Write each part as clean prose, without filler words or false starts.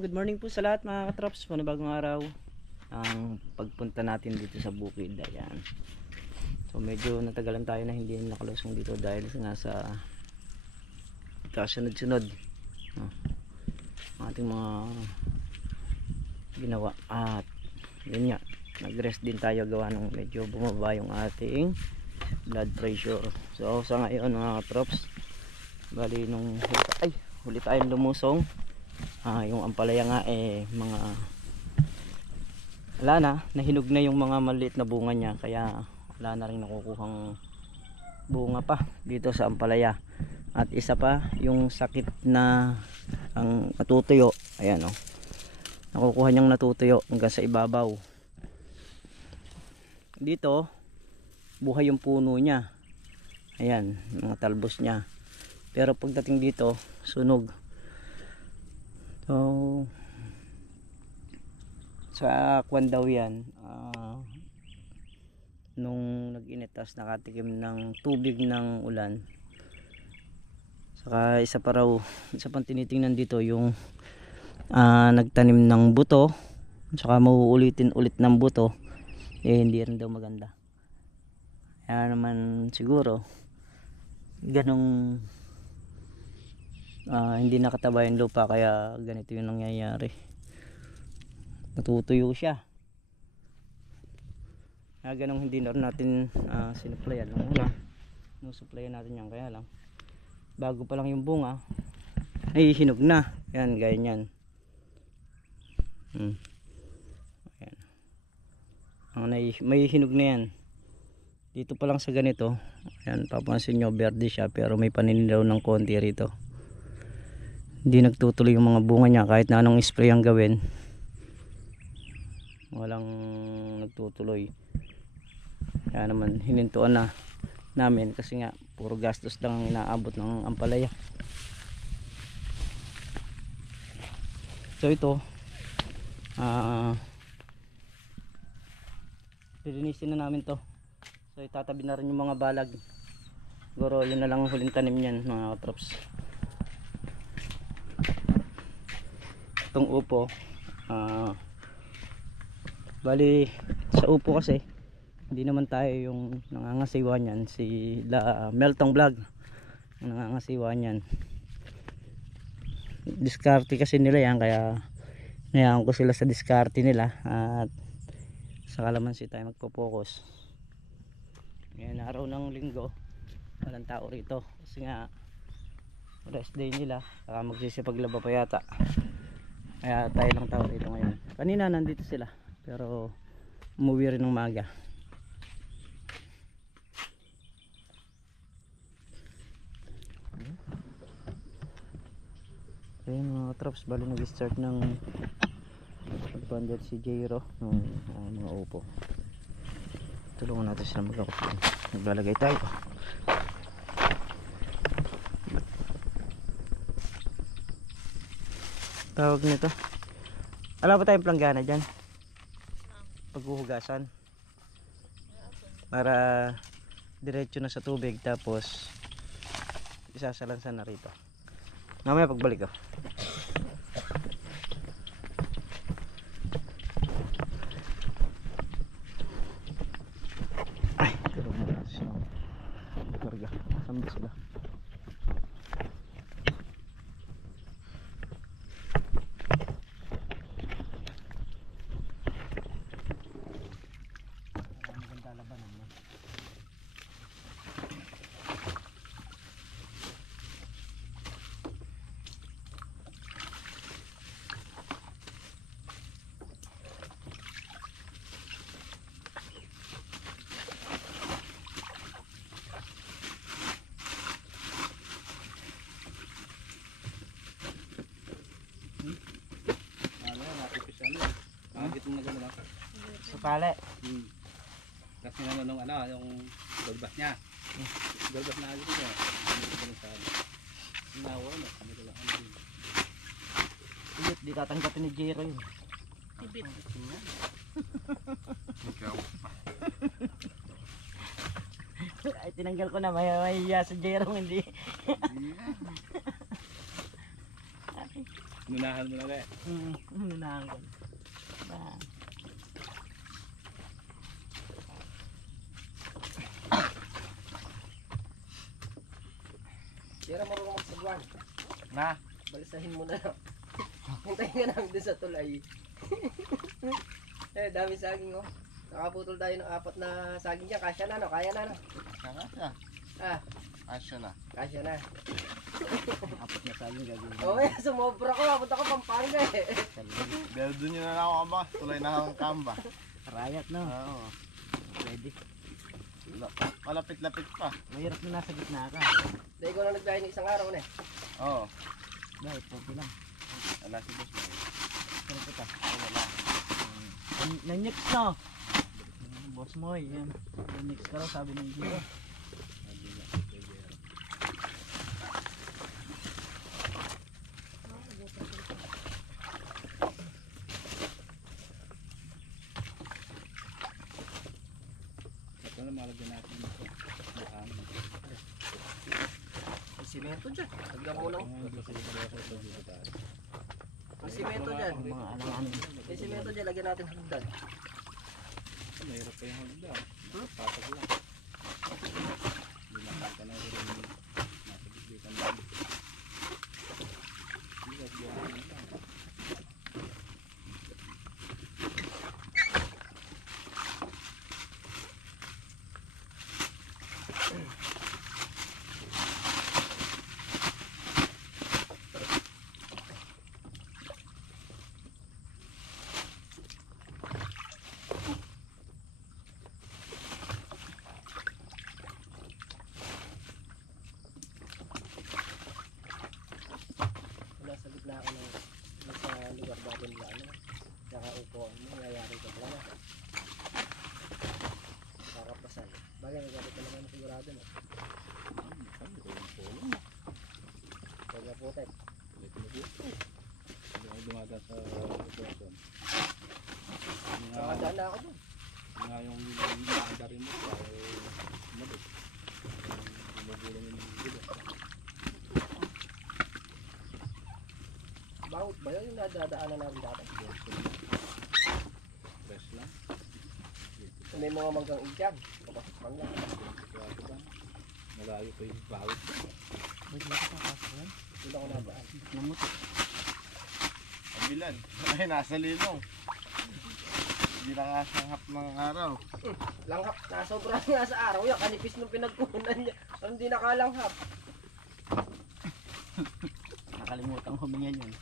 Good morning po sa lahat mga katrops. Panibagong araw ang pagpunta natin dito sa bukid. Ayan. So medyo natagalan tayo na hindi nakalusong dito dahil nga sa kasunod-sunod ating mga ginawa. At yun nga, nag-rest din tayo gawa ng medyo bumaba yung ating blood pressure. So sa ngayon mga katrops, bali nung huli tayong lumusong, yung ampalaya nga mga wala na, nahinog na yung mga maliit na bunga niya, kaya wala na rin nakukuhang bunga pa dito sa ampalaya. At isa pa yung sakit na ang natutuyo, ayan nakukuha niyang natutuyo hanggang sa ibabaw. Dito buhay yung puno niya, ayan mga talbos niya, pero pagdating dito sunog. So sa kwan daw yan, nung nag-initas nakatikim ng tubig ng ulan. Saka isa pang tinitingnan dito yung nagtanim ng buto, saka mauulitin ulit ng buto, hindi rin daw maganda. Kaya naman siguro ganong hindi nakataba yung lupa, kaya ganito yung nangyayari, natutuyo siya. Kaya ganong hindi na natin sinuplayan nung una. Nusuplayan natin yan, kaya lang bago pa lang yung bunga ay hinog na. Yan, gaya nyan. Ayan. May hinog na yan dito pa lang sa ganito. Ayan, papansin nyo berde siya, pero may paninilaw ng konti rito. Hindi nagtutuloy yung mga bunga niya kahit na anong spray ang gawin, walang nagtutuloy. Kaya naman hinintuan na namin kasi nga puro gastos lang ang inaabot ng ampalaya. So ito lilinisin na namin to. So itatabi na rin yung mga balag. Siguro yun na lang ang huling tanim niyan mga katrops. Itong upo, bali sa upo kasi hindi naman tayo yung nangangasiwa niyan, si Meltong Vlog ang nangangasiwa niyan. Diskarte kasi nila yan, kaya nayaan ko sila sa diskarte nila at sa kalamansi tayo magpo-focus. Ngayon araw ng linggo, walang tao rito kasi nga rest day nila, saka magsisipaglaba pa yata, kaya tayo lang tao rito ngayon. Kanina nandito sila pero umuwi rin ng maga. Ayun mga traps, bali nag-start ng pagpandal si Jairo ng mga upo. Tulungan natin sila magkakapin. Naglalagay tayo. Tawag nito, alam ba tayong planggana dyan? Paghuhugasan para diretso na sa tubig, tapos isasalansan na rito. Mamaya pagbalik ko. Ay, tulog mo na siya. Karga, saan ba sila? Sukale. Kasi nung yung galbas niya. Galbas na agad niya. Inawa na kami lang Iyot, di tatanggapin ni Jero yun. Tibit. Ikaw. Ay, tinanggal ko na, may sa Jerong, hindi. Nunahan mo na ulit. Nunahan ko. Ba. Tira marunong magsagwan. Na. Balisahin mo na lang. Hintayin ka namin dun sa tulay. Dami saging oh. Nakaputol tayo ng 4 na saging dyan. Kasya na no? Kaya na no? Nakasya. Ah, Asya na. kasya na. Apat na saging gagawin. Sumobra ko. Punta ko Pampanga eh. Dahil doon yun na lang ako ba? Tulay na akong kamba. Rayat no. Oo. Pwede. Malapit-lapit pa. Mahirap na nasa gitna ka. Dahil ko na nagbiyahe ng isang araw na eh. Oo. Dahil, pwede lang. Wala si boss mo. Sarap kita. Wala. Nanyix no. Boss mo yan. Nanyix ka raw sabi ng Gio. Ito na malagyan natin ito. Buhangin. May simento dyan. Lagyan mo lang. May simento dyan. Ang mga alang-alang. May simento dyan. Lagyan natin hagdan. Mahirap pa yung hagda. Patag lang. Hindi nakita na rin yung nasa bigbitan lang. Hindi ka buhangin lang. Nasa gitna ako ng sa lugar dati nila ano. Nakaupo mo. Nangyayari ka pala na. Kakapasan. Bagay nagabit ka naman sigurado no. Sabi ko yung polo. Huwag na putek. Hindi ako dumadaan sa operasyon. Nakadaan na ako dun. Nga yung nakadari mo pa mabit. Bumabulong yung gulo. Bawat ba yun yung nadadaanan namin dati? Fresh lang. May mga manggang ikan. Kapasok man lang. Kaya ito ba? Malayo pa yung bawit. Pwede ka papasok yan. Hindi ako nabaan. Namut. Kabilan. Ay, nasa lilong. Hindi nakasangap ng araw. Langhap. Nasobra nga sa araw yan. Kanipis nung pinagkunan niya. Hindi nakalanghap. Nakalimutan humingan yun.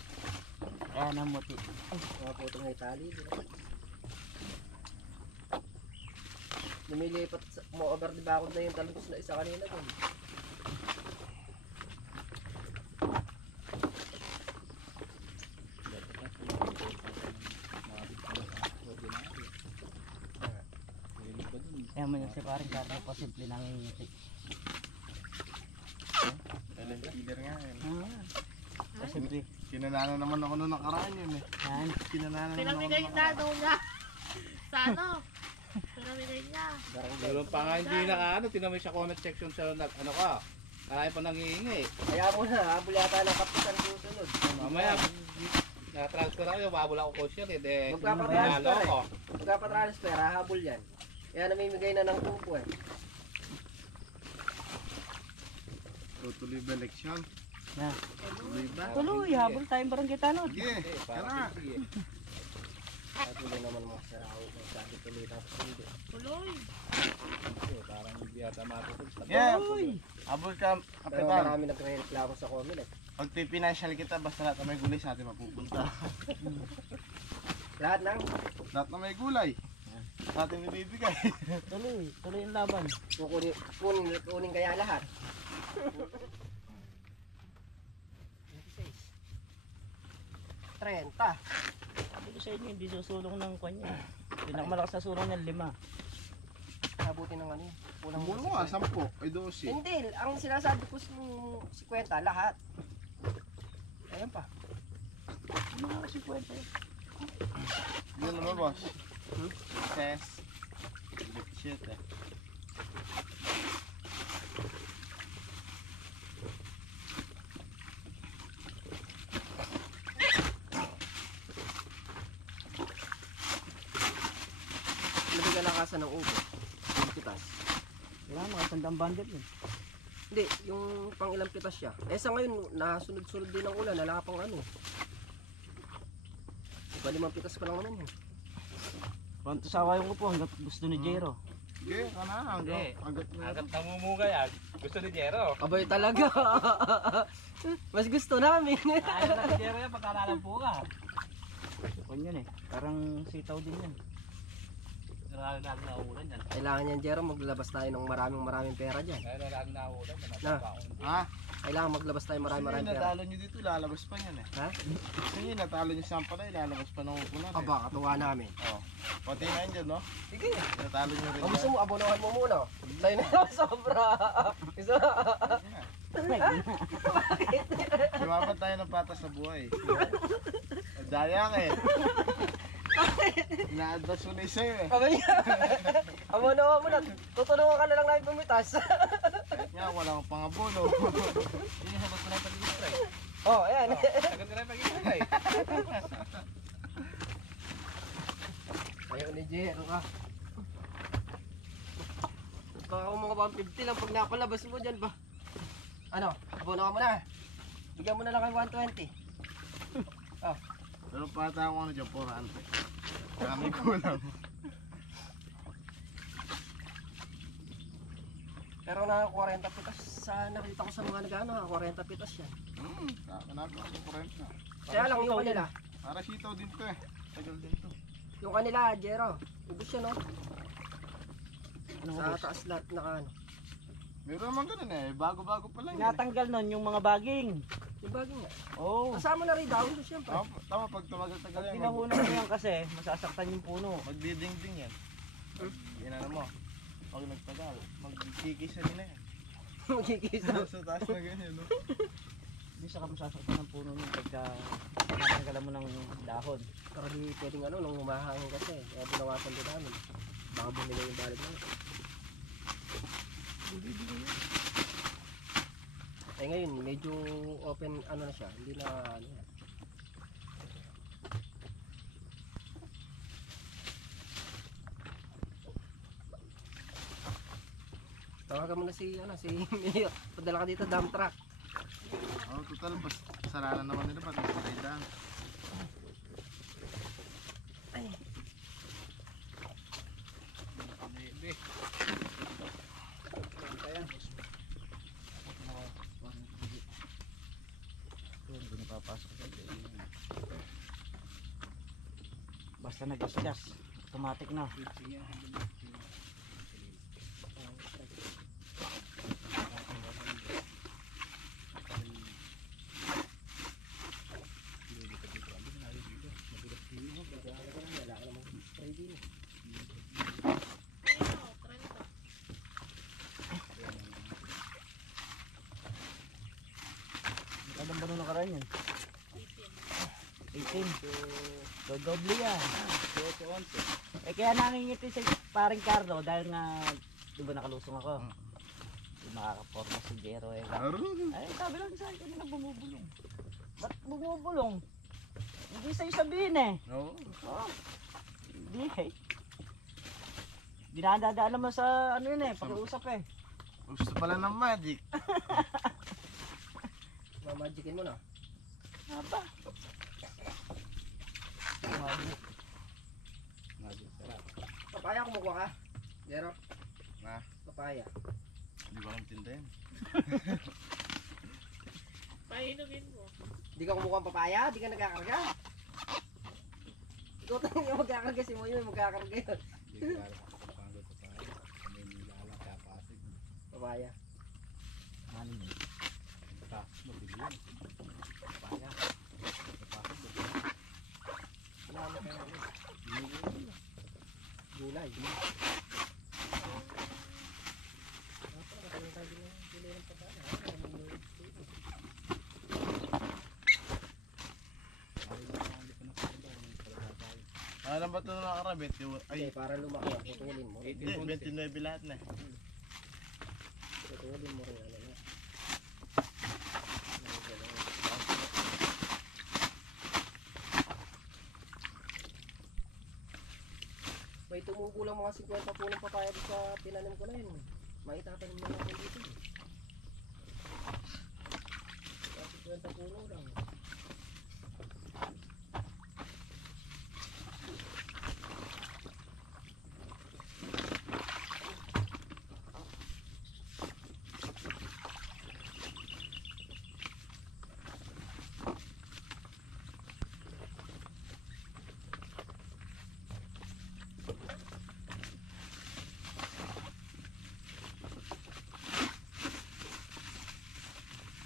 Kaya namuti. Mga putong may tali. Lumilipat mo over di bakod na yung talbos na isa kanina dun. Kaya mo yung siparing karne po simple nangingiti. Talent killer nga yun. Simple. Kinanana naman ako nung nakaraan yun eh. Yan. Kinanana naman ako Pinamigay nung na daw niya. Sa ano? Pinamigay niya. Meron pa nga hindi na ano, tinamay sa comment section sa ano ka. Kaya pa nangihingi. Kaya mo na, habol yata ng kapitan susunod. Mamaya, na-transfer ako yung babula ko ko siya eh. Magpapatransfer Nalo ko. Magpapatransfer, hahabol yan. Kaya namimigay na ng kupo eh. tutuloy ba eleksyon? Na. Tuloy ba? Tuloy, habol tayong barangay tanod. Sige, tara. Patuloy naman mga sarao. Sabi tuloy tapos hindi. Tuloy. Parang hindi yata matutog sa Yeah, Uy! abol ka, Pero kapitan. marami nagre-reklamo sa comment eh. Pag pinansyal kita, basta lahat na may gulay sa atin mapupunta. Lahat ng Lahat na may gulay. Sa atin ibibigay. Tuloy, tuloy ang laban. kunin kaya lahat. 30. Sabi ko sa inyo, hindi susulong ng kanya. Pinakamalakas na sulong niya, Abuti ng ano yun. Unang Mula nga, 10 ay 12. Hindi, ang sinasabi ko si 50 lahat. Ayan pa. 5. Mga kasi kwenta yun. Yan naman, boss. Success. Shit eh. kalakasan ng upo. Yung pitas. Wala, mga sandang bundle yun. Hindi, yung pang ilang pitas siya. Eh sa ngayon, nasunod-sunod din ang ulan, wala pang ano. Iba 5 pitas pa lang naman yun. Pronto sawa yung upo hanggang gusto ni Jero. Sige, ka na. Hanggat na. Agad namumuga yan. Gusto ni Jero. Abay talaga. Mas gusto namin. Ayaw na ni Jero yan pagkalalampo ka. Kung yun eh, parang sitaw din yan. Lalo na nauulan yan. Kailangan yan, Jero, maglabas tayo ng maraming pera dyan. Kaya lalo na nauulan. Na. Ha? Kailangan maglabas tayo maraming Sige, pera. natalo nyo dito, lalabas pa yan eh. Ha? Sige, natalo nyo sa palay, lalabas pa ng upunan eh. Aba, katuwa namin. Oh. Pati na yun dyan, no? Sige. Natalo nyo rin Kung gusto yan. mo, abonohan mo muna. Tayo na lang sobra. Isa. Lumaban tayo ng patas sa buhay. Daya ka eh. Na-advance mo na isa eh. Abay niya. Abonohan mo na. Tutulungan ka na lang namin pumitas. Kahit nga, wala kang pangabono. Hindi niya sagot ko na yung pag-ibig. Oh, ayan. Sagot ko na yung pag-ibig. Ayaw ni Jero ka. Baka kung mga 150 lang pag napalabas mo dyan ba? Ano? Abonohan mo na. Bigyan mo na lang kayo 120. Pero pata ako ano dyan, 400. Kami kulang. Pero na 40 pitas sa nakita ko sa mga nagano, 40 pitas yan. Kakanapin ako 40 na. Kaya lang yung kanila. Para sitaw din to eh. Tagal din to. Yung kanila, Jero. Ubus yan, no? Anong Sa ubos? taas lahat naka ano. Meron naman ganun eh. Bago-bago pa lang yun. Tinatanggal nun yung mga baging. Yung bagay nga. Oo. Kasama na rin daw, siyempre. Tama pag tumagal-tagal Pag yan. pinahunan mo yan kasi, masasaktan yung puno. Magdiding-ding yan. Yan ano mo. Pag nagtagal, magkikisa din na yan. Magkikisa. Sa taas na ganyan, no? Hindi saka masasaktan ng puno nun pagka tinatanggalan mo ng dahon. Pero di pwedeng ano, nung humahangin kasi. Kaya binawasan din namin. Baka bumili yung balik natin. Eh ngayon, medyo open ano na siya. Hindi na ano yan. Tawagan mo na si Mayor. Padala ka dito, dump truck. Oh, total, kasalanan naman nila pati sa kaidan. Ay, Hindi napapasok. Basta nag-adjust, automatic na. wala ka namang spray din. Ayun o, 30. Ilang ba nung nakaraan yan? 18. 18. So, doble yan. Eh kaya nangingiti si paring Carlo dahil nga, di ba nakalusong ako? Di makakaporma si Jero eh. Ay, sabi lang sa akin na bumubulong. Ba't bumubulong? Hindi sa'yo sabihin eh. Oo. Oh, hindi eh. Dinadadaan naman sa ano yun eh, pakiusap eh. Gusto pala ng magic. Mamagicin mo na. Aba. Magic, sarap. Papaya kumukuha ka. Jero. Na, Papaya. hindi ko alam tindahin. Pahinugin mo. Di ka kumukuha ng papaya? Di ka nagkakarga? Ikaw tayo yung magkakarga. Si Moyo yung magkakarga yun. Hindi ko alam kung paano ito tayo. Kami nilala, kapasig. Papaya. Ano yun? Tapos mabigyan. Paya. Kapasig, mabigyan. Wala na kayo ano. Gulay. Ano ba ito na nakarabit? Ay, Ay, para lumaki ang putulin mo. hindi, 29 lahat na. Putulin mo rin ano na. May tumubo kulang mga 50 punong papaya dito sa tinanim ko na yun. Maitatanim na lang dito. Mga 50 puno lang.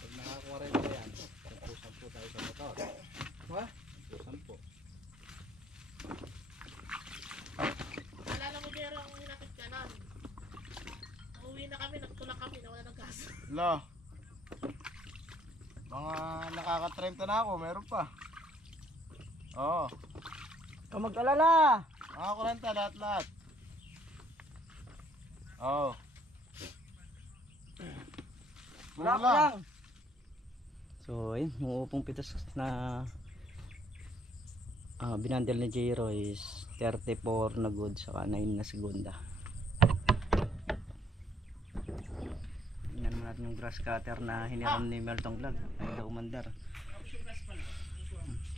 Pag nakakuha rin na yan, pupusan po tayo sa motor. Ha? Pupusan po. Alala mo, Jero, ang hinatid ka nun. Uuwi na kami, nagtulak kami, nawala ng gas. Lo. Mga nakaka-30 na ako, meron pa. Oo. Huwag mag-alala. Mga 40 lahat-lahat. Oo. Wala Wala. lang. So ayun, yung upong pitas na binandel ni Jero is 34 na good saka 9 na segunda. Tingnan mo natin yung grass cutter na hiniram ni Melton Vlog. Ay daw umandar.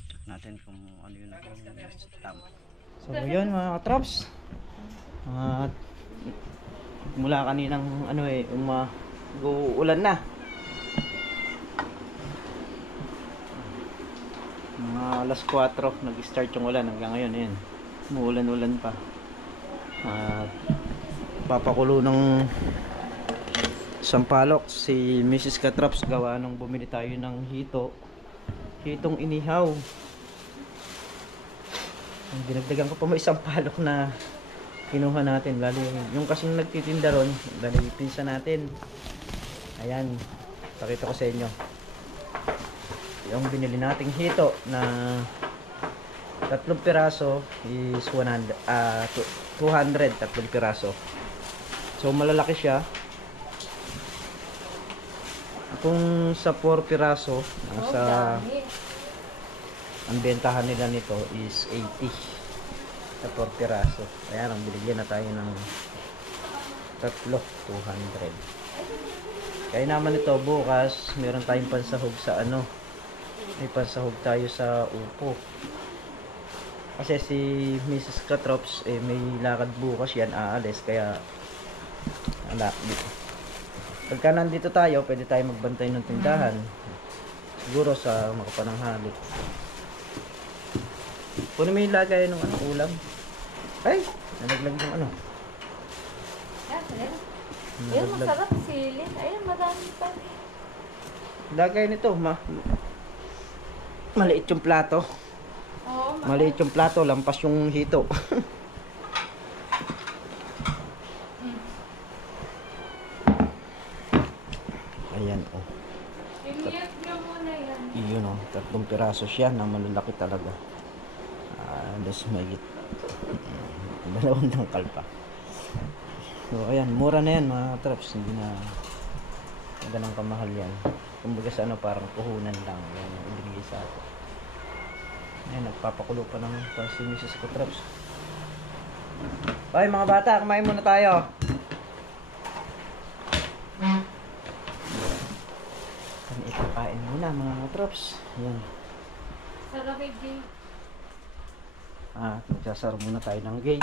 Check natin kung ano yun ako tama. So yun mga katrops. Mula kaninang uulan na. Mga alas 4 nag-start yung ulan hanggang ngayon ayan. Umuulan-ulan pa. At papakulo ng sampalok si Mrs. Katrops gawa nung bumili tayo ng hitong inihaw. Dinagdagan ko pa may sampalok na kinuha natin, lalo yung kasing nagtitinda ron, bali pinsa natin. Ayan, pakita ko sa inyo yung binili nating hito na 3 piraso is 200 3 piraso. So malalaki siya. Kung sa 4 piraso ang bentahan nila nito is 80 sa 4 piraso. Ayan, ang binigyan na tayo ng 200. Kaya naman ito bukas meron tayong pansahog sa may pansahog tayo sa upo. Kasi si Mrs. Katrops may lakad bukas yan, aalis, kaya pagka nandito tayo pwede tayo magbantay ng tindahan siguro sa makapananghali. Kunin mo yung lagay ng ulam. Ay, nalaglag yung Ayun, masarap silin. Ayun, madami pa. Lagay nito, maliit yung plato. Oo, Maliit yung plato, lampas yung hito. Ayan oh. Imiyat niya muna yan. Iyon oh, 3 piraso siya na malalaki talaga. Das mahigit 2 tangkal pa. So ayan, mura na yan mga traps, hindi na ganang kamahal yan. Kumbaga sa parang puhunan lang yan yung ibinigay sa atin. Ayan, nagpapakulo pa ng pansimisas ko traps. Bye mga bata, kumain muna tayo. Ipakain muna mga traps. Ayan. Sarap eh. Magsasara muna tayo ng gate.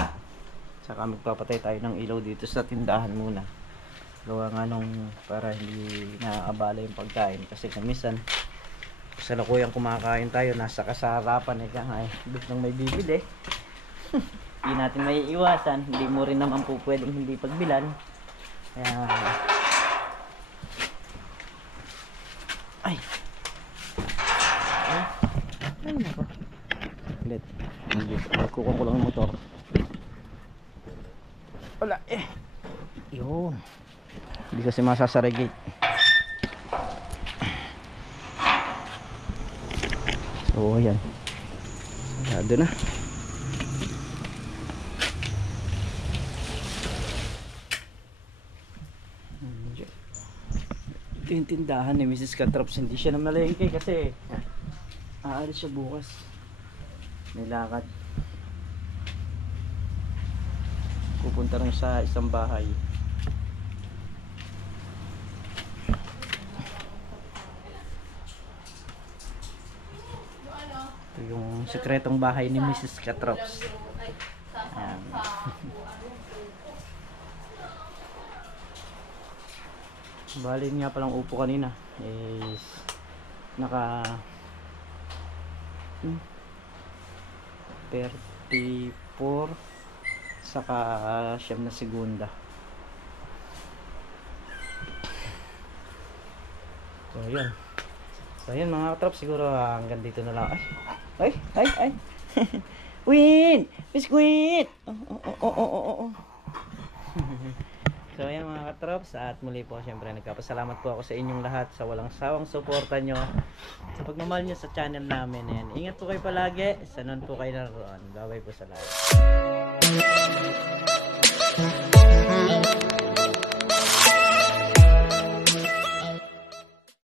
Saka magpapatay tayo ng ilaw dito sa tindahan muna. Gawa nga nung para hindi naabala yung pagkain. Kasi kamisan sa lakuyang kumakain tayo, nasa kasarapan doon nang may bibili. Hindi natin may iwasan. Hindi mo rin naman po pwedeng hindi pagbilan. Kaya ay nako. Ulit. Kukuha ko lang ang motor. Wala yun. Hindi kasi masasara gate. So ayan, sarado na. Ito yung tindahan ni Mrs. Katrops. Hindi siya na malengke kasi aalis siya bukas, may lakad. pupunta rin sa isang bahay. Ito yung sekretong bahay ni Mrs. Katrops. Ayan. Bali nga palang upo kanina is naka 34 saka siyam na segunda. So yun mga katrop, siguro hanggang dito na lang. Ay Queen! Biskuit! Oh. So ayan mga katrops, at muli po syempre nagpapasalamat po ako sa inyong lahat sa walang sawang suporta nyo, sa pagmamahal nyo sa channel namin. Ayan. Ingat po kayo palagi, sa noon po kayo naroon. Bye bye po sa lahat.